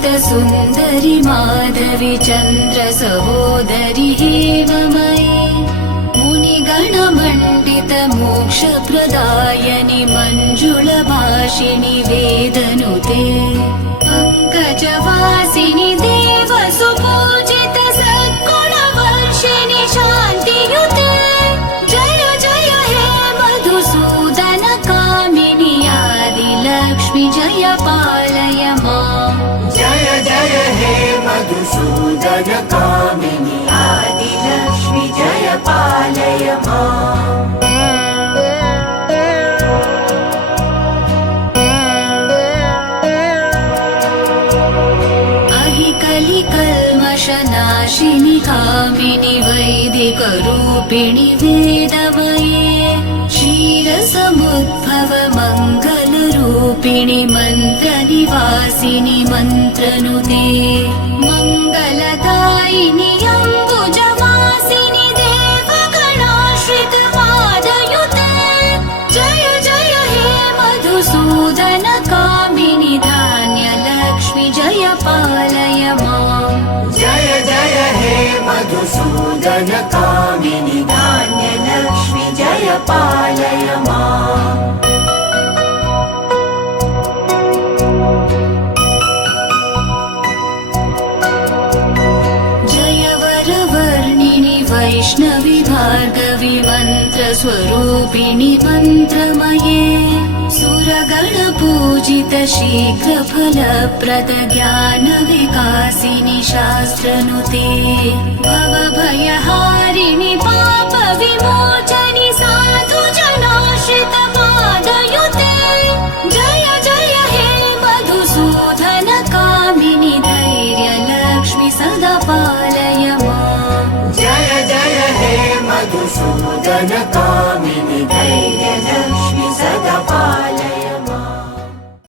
सुन्दरि माधवी चन्द्र सहोदरि हेममयी मुनिगणमण्डित मोक्षप्रदायनि मञ्जुलभाषिणि वेदनुते पङ्कजवासिनि देवसुपूजित सद्गुणवर्षिणि शान्तियुते जय जय हे मधुसूदन कामिनि आदिलक्ष्मि जय पालय माम् जय जय हे मधुसूदन कामिनि आदिलक्ष्मि जय पालय माम् कलिकल्मषनाशिनि कामिनि वैदिकरूपिणि वेदमये क्षीरसमुद्भव मङ्गलरूपिणि मन्त्रनिवासिनि मन्त्रनुते मङ्गलदायिनि अम्बुजवासिनि देवगणाश्रित पादयुते जय जय हे मधुसूदन कामिनि धान्यलक्ष्मि जय पालय माम् जय जय हे मधुसूदन कामिनि धान्यलक्ष्मि जय पालय माम् जय वरवर्णिनि वैष्णवि भार्गवि मन्त्रस्वरूपिणि मन्त्रमये सुरगणपूजित शीघ्रफलप्रद ज्ञानविकासिनि शास्त्रनुते भवभयहारिणि पापविमोचनि साधुजनाश्रित पादयुते जय जय हे मधुसूदन कामिनि धैर्यलक्ष्मि सदा पालय माम् जय जय हे मधुसूदन कामिनि